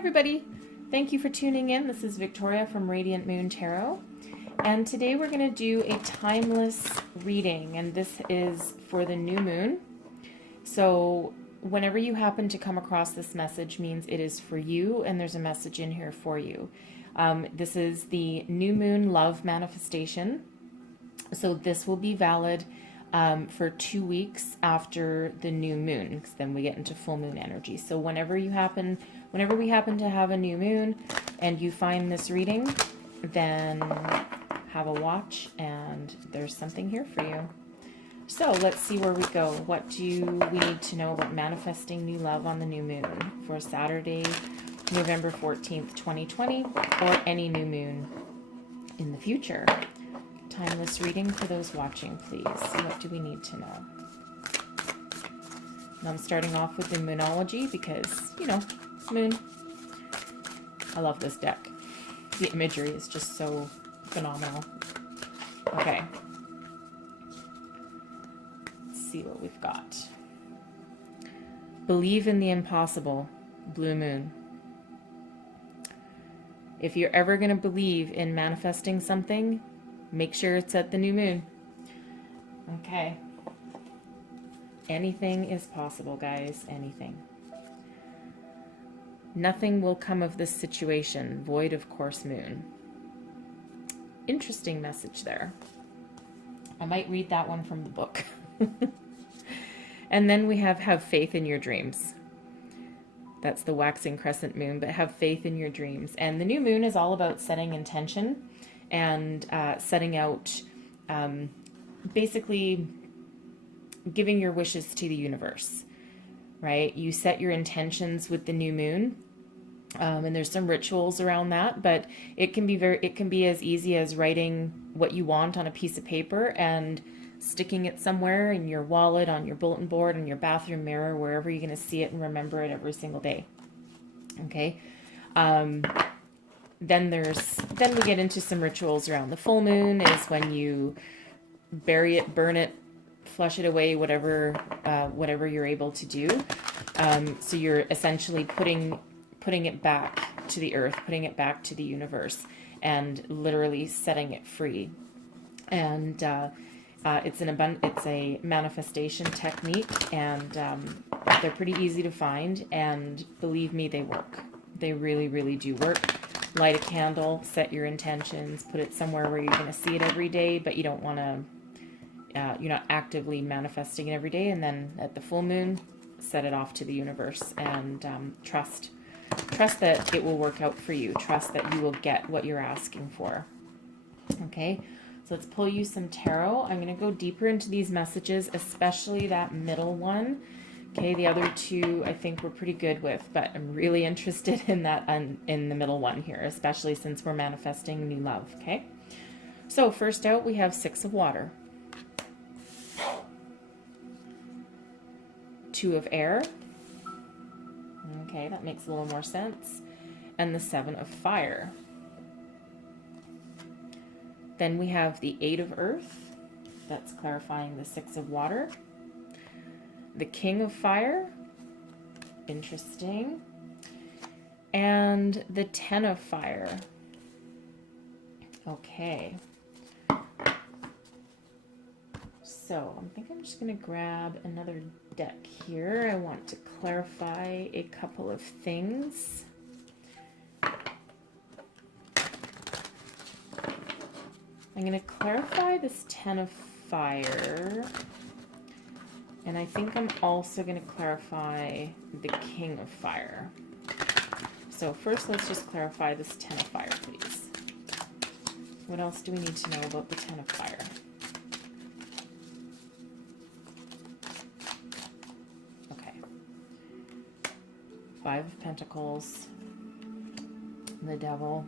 everybody, thank you for tuning in. This is Victoria from Radiant Moon Tarot, and today we're going to do a timeless reading, and this is for the new moon. So whenever you happen to come across this message means it is for you, and there's a message in here for you. This is the new moon love manifestation, so this will be valid for 2 weeks after the new moon, because then we get into full moon energy. So whenever we happen to have a new moon and you find this reading, then have a watch and there's something here for you. So let's see where we go. What do we need to know about manifesting new love on the new moon for Saturday, November 14th, 2020, or any new moon in the future? Timeless reading for those watching, please. What do we need to know? And I'm starting off with the moonology because, you know, moon. I love this deck. The imagery is just so phenomenal. Okay. Let's see what we've got. Believe in the impossible, blue moon. If you're ever going to believe in manifesting something, make sure it's at the new moon. Okay. Anything is possible, guys. Anything. Nothing will come of this situation, void of course moon. Interesting message there. I might read that one from the book. And then we have faith in your dreams. That's the waxing crescent moon, but have faith in your dreams. And the new moon is all about setting intention and setting out, basically giving your wishes to the universe, right? You set your intentions with the new moon, and there's some rituals around that, but it can be as easy as writing what you want on a piece of paper and sticking it somewhere in your wallet, on your bulletin board, in your bathroom mirror, wherever you're going to see it and remember it every single day. Okay. Then we get into some rituals around the full moon is when you bury it, burn it, flush it away, whatever you're able to do. So you're essentially putting it back to the earth, putting it back to the universe, and literally setting it free. And it's a manifestation technique, and they're pretty easy to find. And believe me, they work. They really, really do work. Light a candle, set your intentions, put it somewhere where you're going to see it every day, but you don't want to, you're not actively manifesting it every day. And then at the full moon, set it off to the universe and trust that it will work out for you. Trust that you will get what you're asking for. Okay, so let's pull you some tarot. I'm going to go deeper into these messages, especially that middle one. Okay, the other two I think we're pretty good with, but I'm really interested in that in the middle one here, especially since we're manifesting new love. Okay, so first out we have Six of Water, Two of Air. Okay, that makes a little more sense. And the Seven of Fire. Then we have the Eight of Earth. That's clarifying the Six of Water. The King of Fire. Interesting. And the Ten of Fire. Okay. So I think I'm just going to grab another deck here. I want to clarify a couple of things. I'm going to clarify this Ten of Fire. And I think I'm also going to clarify the King of Fire. So first, let's just clarify this Ten of Fire, please. What else do we need to know about the Ten of Fire? Okay. Five of Pentacles, the Devil,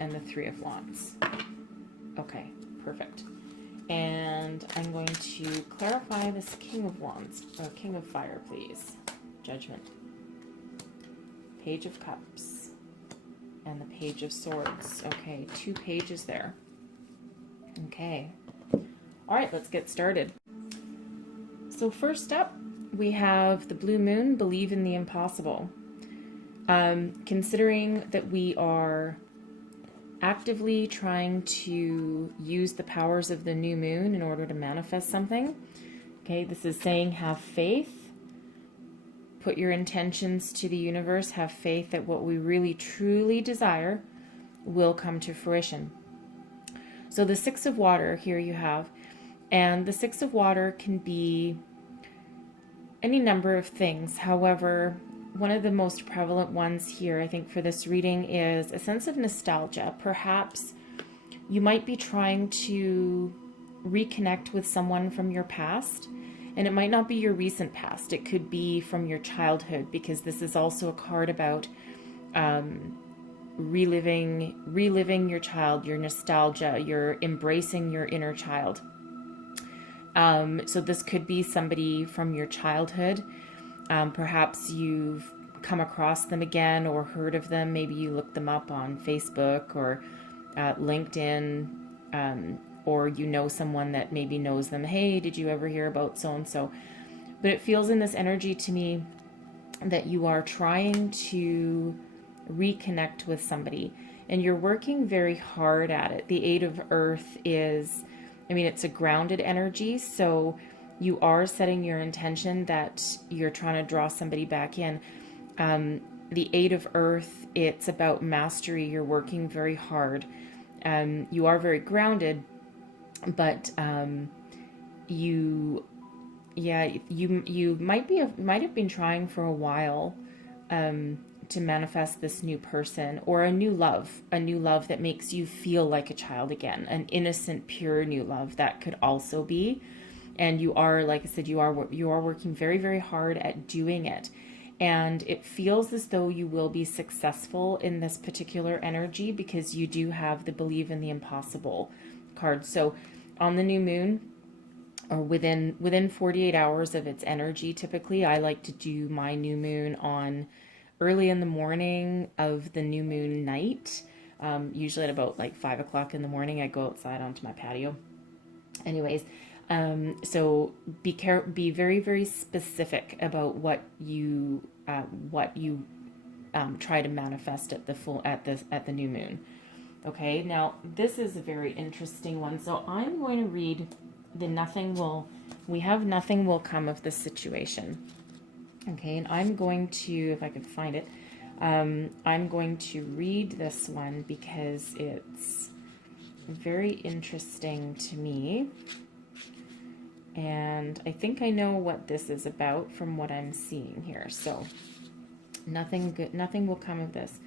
and the Three of Wands. Okay, perfect. And I'm going to clarify this King of Wands, or King of Fire, please. Judgment. Page of Cups. And the Page of Swords. Okay, 2 pages there. Okay. All right, let's get started. So first up, we have the blue moon, believe in the impossible. Considering that we are actively trying to use the powers of the new moon in order to manifest something. Okay, this is saying have faith, put your intentions to the universe, have faith that what we really truly desire will come to fruition. So the Six of Water here you have, and the Six of Water can be any number of things. However, one of the most prevalent ones here, I think, for this reading is a sense of nostalgia. Perhaps you might be trying to reconnect with someone from your past, and it might not be your recent past. It could be from your childhood, because this is also a card about reliving your child, your nostalgia, you're embracing your inner child. So this could be somebody from your childhood. Perhaps you've come across them again or heard of them. Maybe you looked them up on Facebook or LinkedIn, or you know someone that maybe knows them. Hey, did you ever hear about so-and-so? But it feels in this energy to me that you are trying to reconnect with somebody, and you're working very hard at it. The Eight of Earth is, it's a grounded energy, so you are setting your intention that you're trying to draw somebody back in. The Eight of Earth, it's about mastery. You're working very hard. You are very grounded, but you might have been trying for a while to manifest this new person or a new love that makes you feel like a child again, an innocent, pure new love. That could also be. And you are, like I said, you are working very, very hard at doing it. And it feels as though you will be successful in this particular energy, because you do have the Believe in the Impossible card. So on the new moon, or within 48 hours of its energy, typically I like to do my new moon on early in the morning of the new moon night. Usually at about like 5 o'clock in the morning, I go outside onto my patio. Anyways, so be very, very specific about what you try to manifest at the new moon. Okay, now this is a very interesting one. So I'm going to read nothing will come of this situation. Okay, and I'm going to, if I can find it, I'm going to read this one because it's very interesting to me. And I think I know what this is about from what I'm seeing here. So nothing will come of this.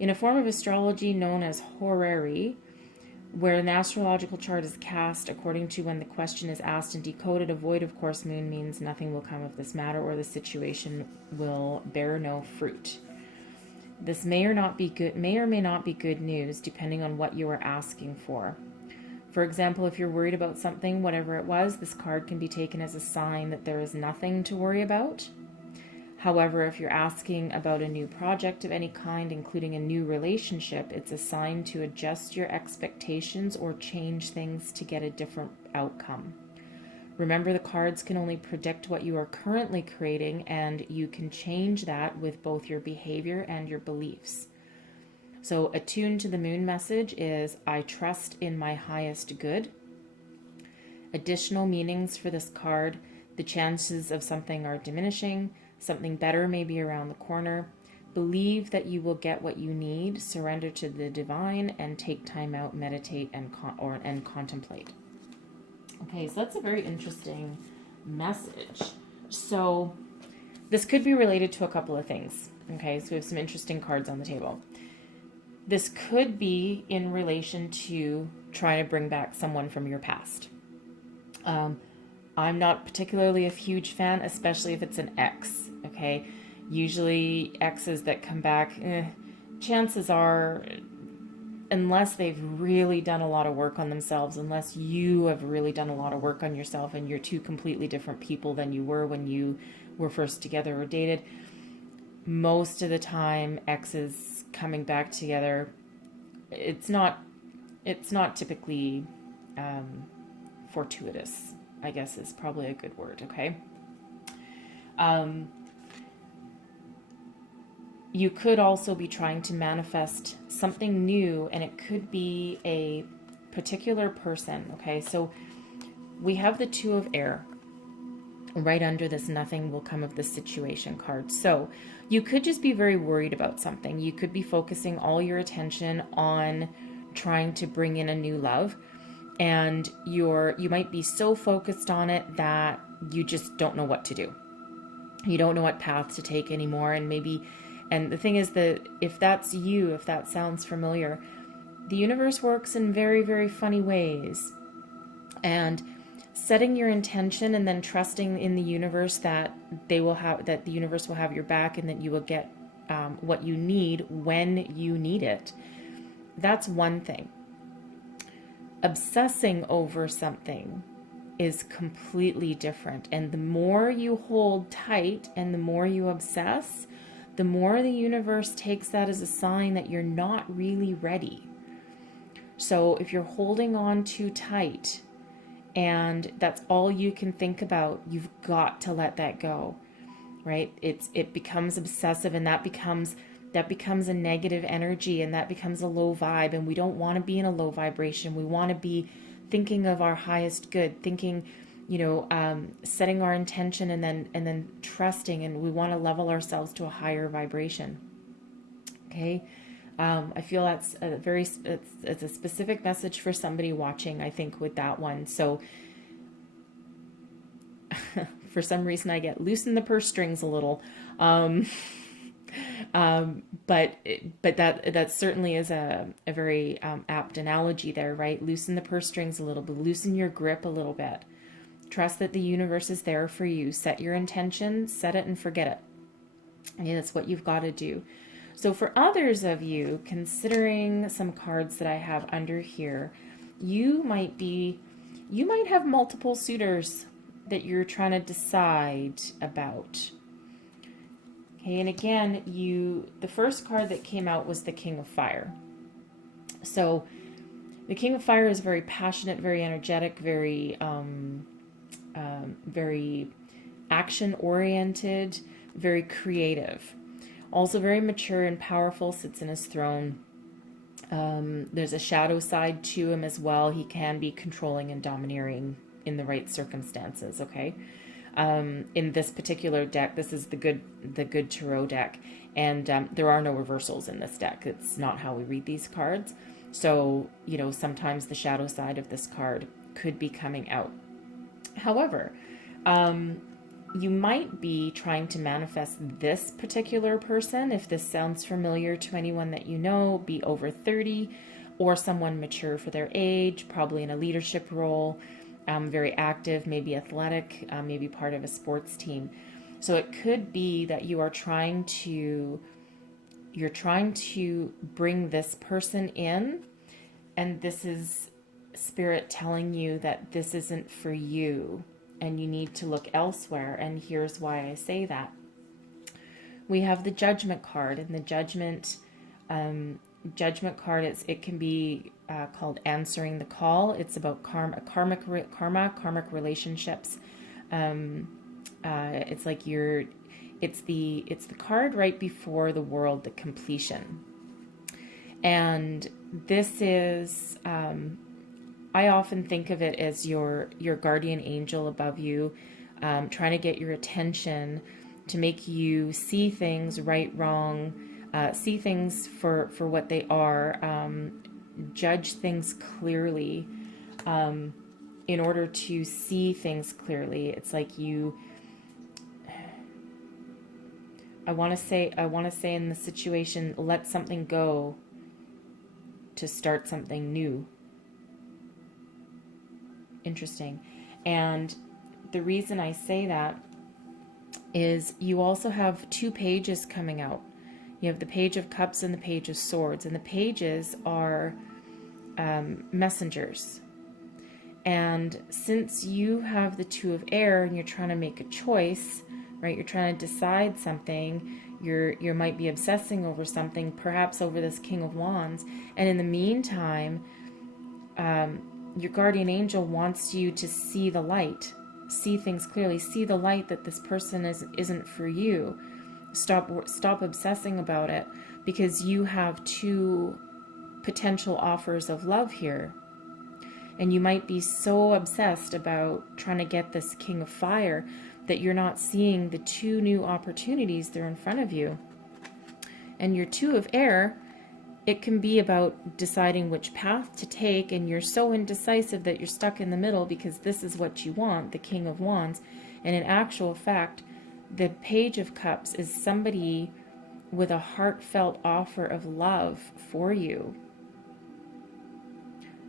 In a form of astrology known as horary, where an astrological chart is cast according to when the question is asked and decoded, a void of course moon means nothing will come of this matter, or the situation will bear no fruit. This may or may not be good news, depending on what you are asking for. For example, if you're worried about something, whatever it was, this card can be taken as a sign that there is nothing to worry about. However, if you're asking about a new project of any kind, including a new relationship, it's a sign to adjust your expectations or change things to get a different outcome. Remember, the cards can only predict what you are currently creating, and you can change that with both your behavior and your beliefs. So attuned to the moon message is, I trust in my highest good. Additional meanings for this card: the chances of something are diminishing, something better may be around the corner. Believe that you will get what you need, surrender to the divine, and take time out, meditate, and contemplate. Okay, so that's a very interesting message. So this could be related to a couple of things. Okay, so we have some interesting cards on the table. This could be in relation to trying to bring back someone from your past. I'm not particularly a huge fan, especially if it's an ex, okay? Usually exes that come back, chances are, unless they've really done a lot of work on themselves, unless you have really done a lot of work on yourself and you're two completely different people than you were when you were first together or dated, most of the time exes coming back together, it's not typically fortuitous, I guess is probably a good word, okay? You could also be trying to manifest something new, and it could be a particular person. Okay, so we have the Two of Air right under this nothing will come of this situation card. So you could just be very worried about something. You could be focusing all your attention on trying to bring in a new love, and you might be so focused on it that you just don't know what to do. You don't know what path to take anymore. And the thing is that if that's you, if that sounds familiar, the universe works in very, very funny ways. And setting your intention and then trusting in the universe that that the universe will have your back, and that you will get what you need when you need it. That's one thing. Obsessing over something is completely different. And the more you hold tight and the more you obsess, the more the universe takes that as a sign that you're not really ready. So if you're holding on too tight and that's all you can think about, you've got to let that go, right? It becomes obsessive, and that becomes a negative energy, and that becomes a low vibe, and we don't want to be in a low vibration. We want to be thinking of our highest good, thinking, setting our intention and then trusting, and we want to level ourselves to a higher vibration. Okay. I feel that's it's a specific message for somebody watching, I think, with that one. So for some reason I get loosen the purse strings a little. But that certainly is a very apt analogy there, right? Loosen the purse strings a little bit, loosen your grip a little bit. Trust that the universe is there for you. Set your intention, set it and forget it. Yeah, that's what you've got to do. So for others of you, considering some cards that I have under here, you might have multiple suitors that you're trying to decide about. Okay, and again, the first card that came out was the King of Fire. So the King of Fire is very passionate, very energetic, very action-oriented, very creative. Also very mature and powerful, sits in his throne. There's a shadow side to him as well. He can be controlling and domineering in the right circumstances, okay? In this particular deck, this is the good tarot deck, and there are no reversals in this deck. It's not how we read these cards. So, sometimes the shadow side of this card could be coming out. However, you might be trying to manifest this particular person. If this sounds familiar to anyone that you know, be over 30 or someone mature for their age, probably in a leadership role, very active, maybe athletic, maybe part of a sports team. So it could be that you're trying to bring this person in, and this is Spirit telling you that this isn't for you and you need to look elsewhere. And here's why I say that. We have the Judgment card, and the Judgment card, it can be called answering the call. It's about karmic relationships. It's like it's the card right before the world, the completion. And this is, I often think of it as your guardian angel above you, trying to get your attention to make you see things right, wrong, see things for what they are, judge things clearly, in order to see things clearly. It's like I want to say in the situation, let something go to start something new. Interesting. And the reason I say that is you also have two pages coming out. You have the Page of Cups and the Page of Swords, and the pages are messengers. And since you have the Two of Air and you're trying to make a choice, right? You're trying to decide something. You might be obsessing over something, perhaps over this King of Wands. And in the meantime, your guardian angel wants you to see the light, see things clearly, see the light that this person isn't for you. Stop obsessing about it, because you have two potential offers of love here. And you might be so obsessed about trying to get this King of Fire that you're not seeing the two new opportunities that are in front of you. And your Two of Air, it can be about deciding which path to take, and you're so indecisive that you're stuck in the middle because this is what you want, the King of Wands. And in actual fact, the Page of Cups is somebody with a heartfelt offer of love for you.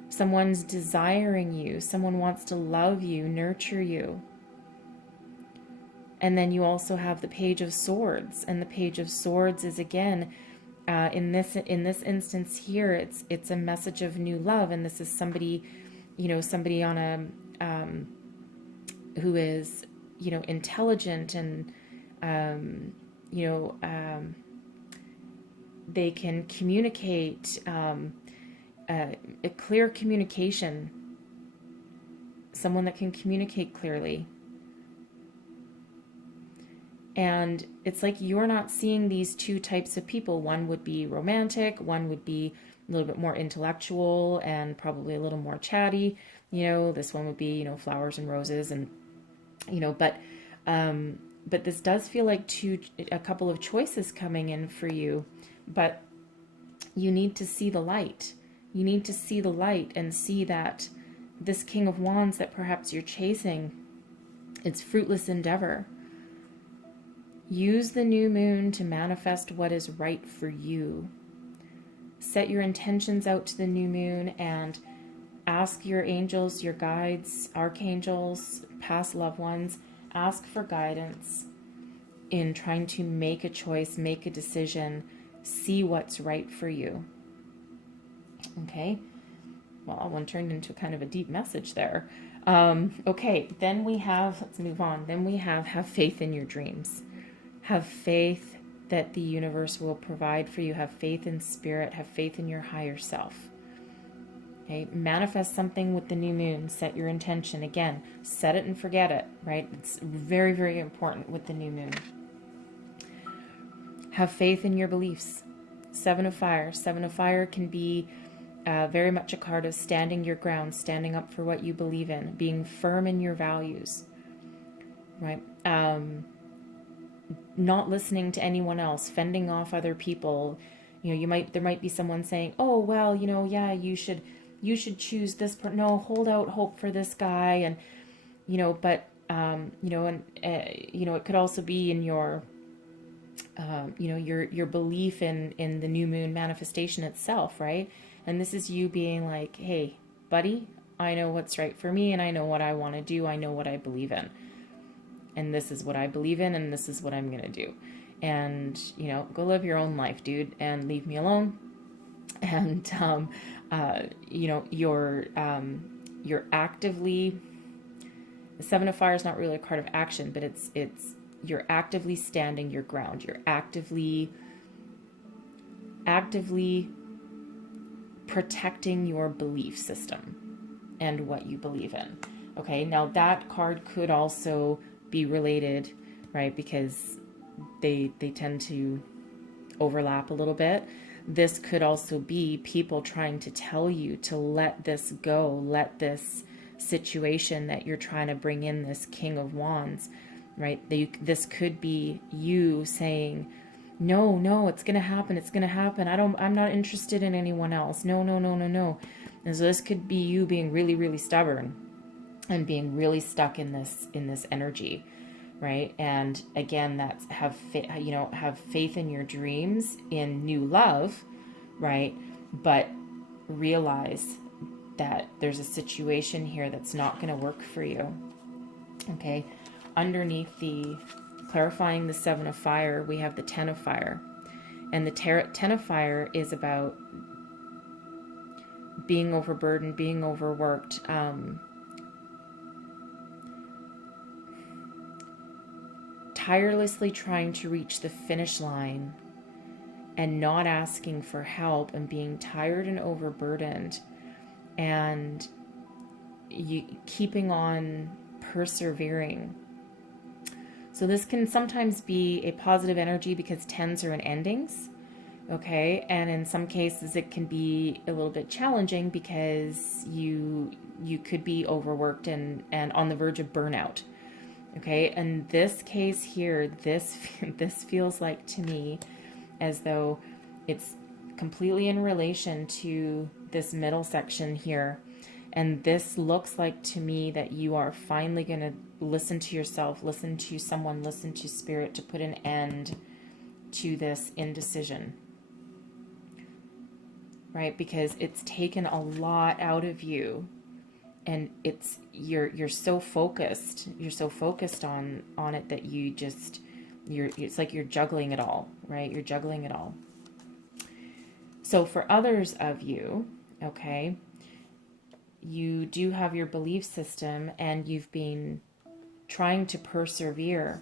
Someone's desiring you. Someone wants to love you, nurture you. And then you also have the Page of Swords, and the Page of Swords is, again, in this instance here, it's a message of new love, and this is somebody, somebody on a who is, intelligent, and they can communicate, a clear communication, someone that can communicate clearly. And it's like you're not seeing these two types of people. One would be romantic, one would be a little bit more intellectual and probably a little more chatty. This one would be, flowers and roses, and, but this does feel like a couple of choices coming in for you, but you need to see the light. You need to see the light and see that this King of Wands that perhaps you're chasing, it's fruitless endeavor. Use the new moon to manifest what is right for you. Set your intentions out to the new moon and ask your angels, your guides, archangels, past loved ones, ask for guidance in trying to make a choice, make a decision, see what's right for you. Okay? Well, one turned into kind of a deep message there. Okay, then we have, let's move on. Then we have faith in your dreams. Have faith that the universe will provide for you. Have faith in spirit. Have faith in your higher self. Okay, manifest something with the new moon. Set your intention. Again, set it and forget it, right? It's very, very important with the new moon. Have faith in your beliefs. Seven of Fire. Seven of Fire can be very much a card of standing your ground, standing up for what you believe in, being firm in your values, right? Not listening to anyone else, fending off other people. There might be someone saying, "Oh, well, yeah, you should choose this person. No, hold out hope for this guy," and but it could also be in your your belief in the new moon manifestation itself, right? And this is you being like, "Hey, buddy, I know what's right for me, and I know what I want to do. I know what I believe in. And this is what I believe in, and this is what I'm going to do. And, go live your own life, dude, and leave me alone." And, you're actively, the Seven of Fire is not really a card of action, but it's you're actively standing your ground. You're actively protecting your belief system and what you believe in. Okay, now that card could also be related, right? Because they tend to overlap a little bit. This could also be people trying to tell you to let this go, let this situation that you're trying to bring in, this King of Wands, right? This could be you saying, no, it's going to happen. I'm not interested in anyone else. No. And so this could be you being really, really stubborn and being really stuck in this energy, right? And again, that's have faith in your dreams, in new love, right? But realize that there's a situation here that's not going to work for you. Okay, underneath the clarifying the Seven of Fire, we have the Ten of Fire, and the Ten of Fire is about being overburdened, being overworked, tirelessly trying to reach the finish line and not asking for help, and being tired and overburdened, and you keeping on persevering. So this can sometimes be a positive energy because 10s are in endings. Okay, and in some cases it can be a little bit challenging because you could be overworked and on the verge of burnout. Okay, and this case here, this feels like to me as though it's completely in relation to this middle section here. And this looks like to me that you are finally going to listen to yourself, listen to someone, listen to spirit to put an end to this indecision. Right? Because it's taken a lot out of you, and you're so focused. You're so focused on it that you just it's like you're juggling it all, right? You're juggling it all. So for others of you, okay, you do have your belief system and you've been trying to persevere,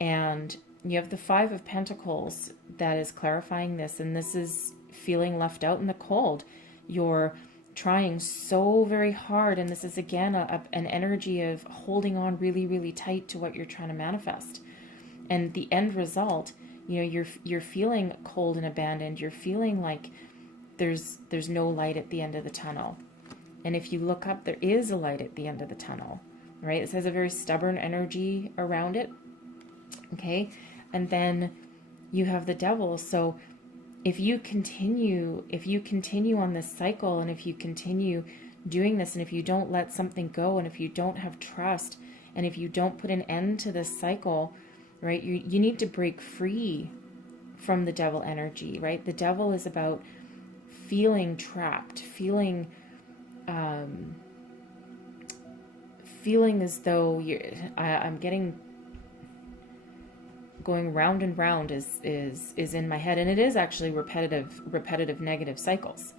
and you have the Five of Pentacles that is clarifying this, and this is feeling left out in the cold. You're trying so very hard, and this is again an energy of holding on really, really tight to what you're trying to manifest. And the end result, you're feeling cold and abandoned. You're feeling like there's no light at the end of the tunnel. And if you look up, there is a light at the end of the tunnel, right? It has a very stubborn energy around it. Okay. And then you have the Devil. So if you continue on this cycle, and if you continue doing this, and if you don't let something go, and if you don't have trust, and if you don't put an end to this cycle, right, you need to break free from the Devil energy, right? The Devil is about feeling trapped, feeling as though I'm getting going round and round is in my head, and it is actually repetitive negative cycles.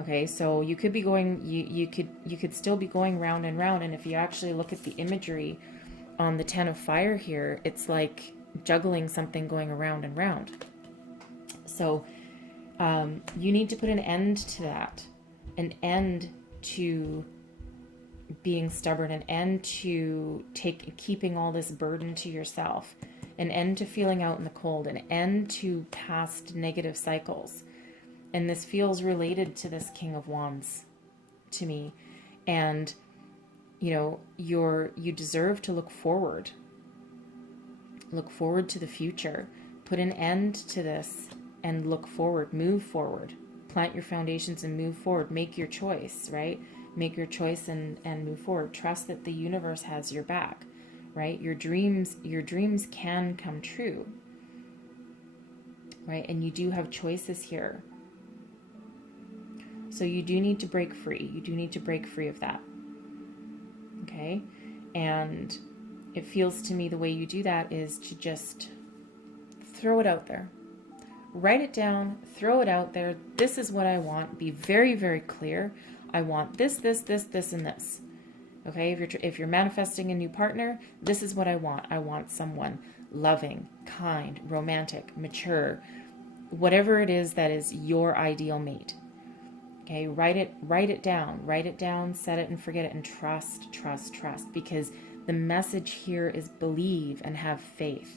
Okay, so you could be going, you could still be going round and round, and if you actually look at the imagery on the Ten of Fire here, it's like juggling something going around and round. So you need to put an end to that, an end to being stubborn, an end to keeping all this burden to yourself, an end to feeling out in the cold, an end to past negative cycles. And this feels related to this King of Wands to me. And you deserve to look forward to the future, put an end to this and look forward, move forward, plant your foundations and move forward, make your choice, right? Make your choice and move forward. Trust that the universe has your back, right? Your dreams can come true, right? And you do have choices here. So you do need to break free. You do need to break free of that. Okay? And it feels to me the way you do that is to just throw it out there. Write it down, throw it out there. This is what I want. Be very, very clear. I want this, this, this, this, and this. Okay? If you're manifesting a new partner, this is what I want. I want someone loving, kind, romantic, mature, whatever it is that is your ideal mate. Okay, write it down, set it and forget it, and trust, because the message here is believe and have faith.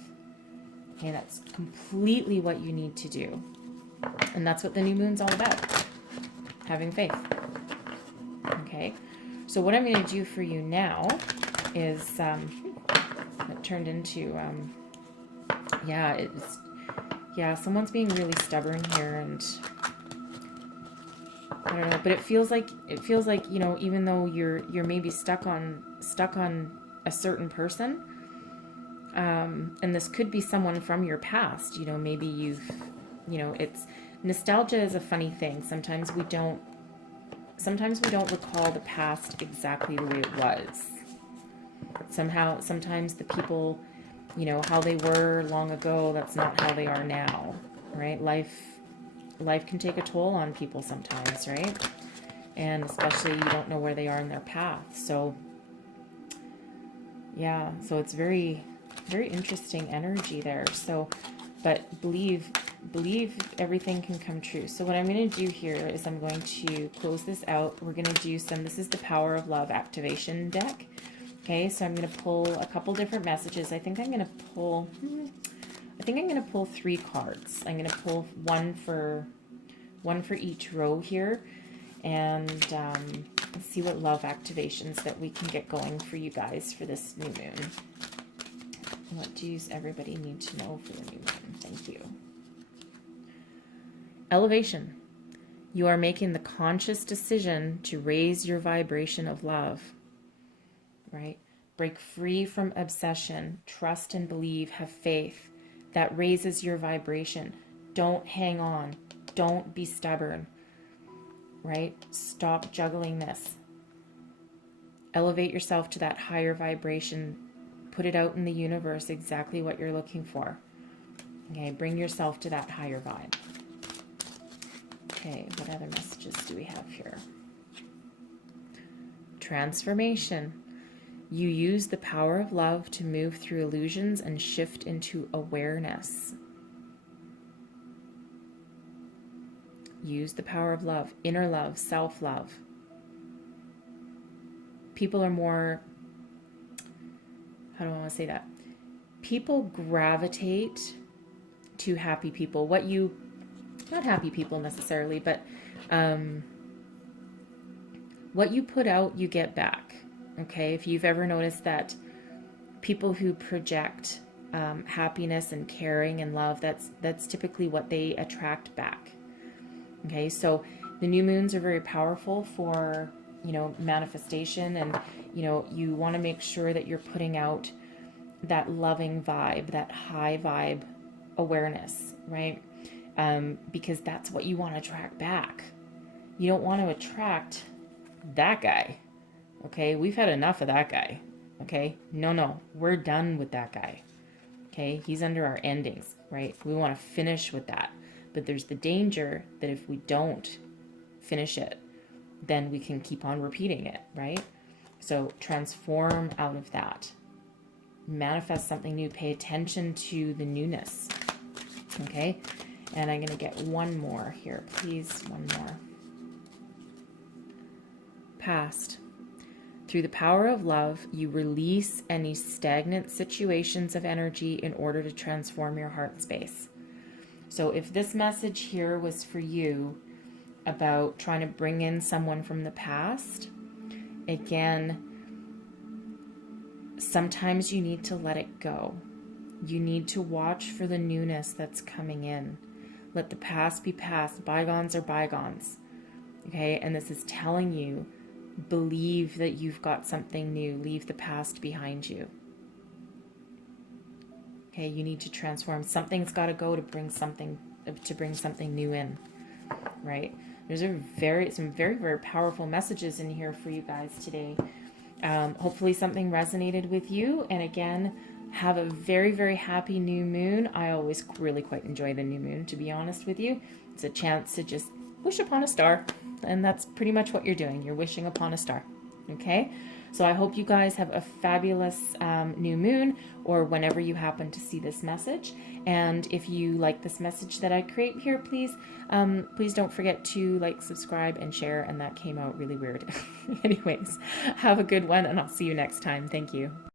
Okay, that's completely what you need to do. And that's what the new moon's all about, having faith. Okay, so what I'm going to do for you now is, it turned into, someone's being really stubborn here, and I don't know, but it feels like even though you're maybe stuck on a certain person, and this could be someone from your past. Maybe it's nostalgia is a funny thing. Sometimes we don't recall the past exactly the way it was. Sometimes the people, how they were long ago, that's not how they are now, right? Life can take a toll on people sometimes, right? And especially you don't know where they are in their path. So it's very, very interesting energy there. So, but believe everything can come true. So what I'm going to do here is I'm going to close this out. We're going to do this is the Power of Love activation deck. Okay, so I'm going to pull a couple different messages. I think I'm going to pull 3 cards. I'm going to pull one for each row here, and let's see what love activations that we can get going for you guys for this new moon. What does everybody need to know for the new moon? Thank you. Elevation. You are making the conscious decision to raise your vibration of love, right? Break free from obsession, trust and believe, have faith. That raises your vibration. Don't hang on. Don't be stubborn, right? Stop juggling this. Elevate yourself to that higher vibration. Put it out in the universe, exactly what you're looking for. Okay, bring yourself to that higher vibe. Okay, what other messages do we have here? Transformation. You use the power of love to move through illusions and shift into awareness. Use the power of love, inner love, self-love. People are more, how do I want to say that? People gravitate to happy people. Not happy people necessarily, but what you put out, you get back. Okay, if you've ever noticed that people who project happiness and caring and love, that's typically what they attract back. Okay, so the new moons are very powerful for, manifestation, and, you want to make sure that you're putting out that loving vibe, that high vibe awareness, right? Because that's what you want to attract back. You don't want to attract that guy. Okay, we've had enough of that guy. Okay, no, we're done with that guy. Okay, he's under our endings, right? We want to finish with that. But there's the danger that if we don't finish it, then we can keep on repeating it, right? So transform out of that. Manifest something new. Pay attention to the newness. Okay, and I'm going to get one more here, please. One more. Past. Through the power of love, you release any stagnant situations of energy in order to transform your heart space. So if this message here was for you about trying to bring in someone from the past, again, sometimes you need to let it go. You need to watch for the newness that's coming in. Let the past be past. Bygones are bygones. Okay, and this is telling you, believe that you've got something new. Leave the past behind you. Okay, you need to transform. Something's got to go to bring something new in, right? There's some very, very powerful messages in here for you guys today. Hopefully something resonated with you. And again, have a very, very happy new moon. I always really quite enjoy the new moon, to be honest with you. It's a chance to just wish upon a star. And that's pretty much what you're doing. You're wishing upon a star. Okay? So I hope you guys have a fabulous new moon, or whenever you happen to see this message. And if you like this message that I create here, please don't forget to like, subscribe, and share. And that came out really weird. Anyways, have a good one, and I'll see you next time. Thank you.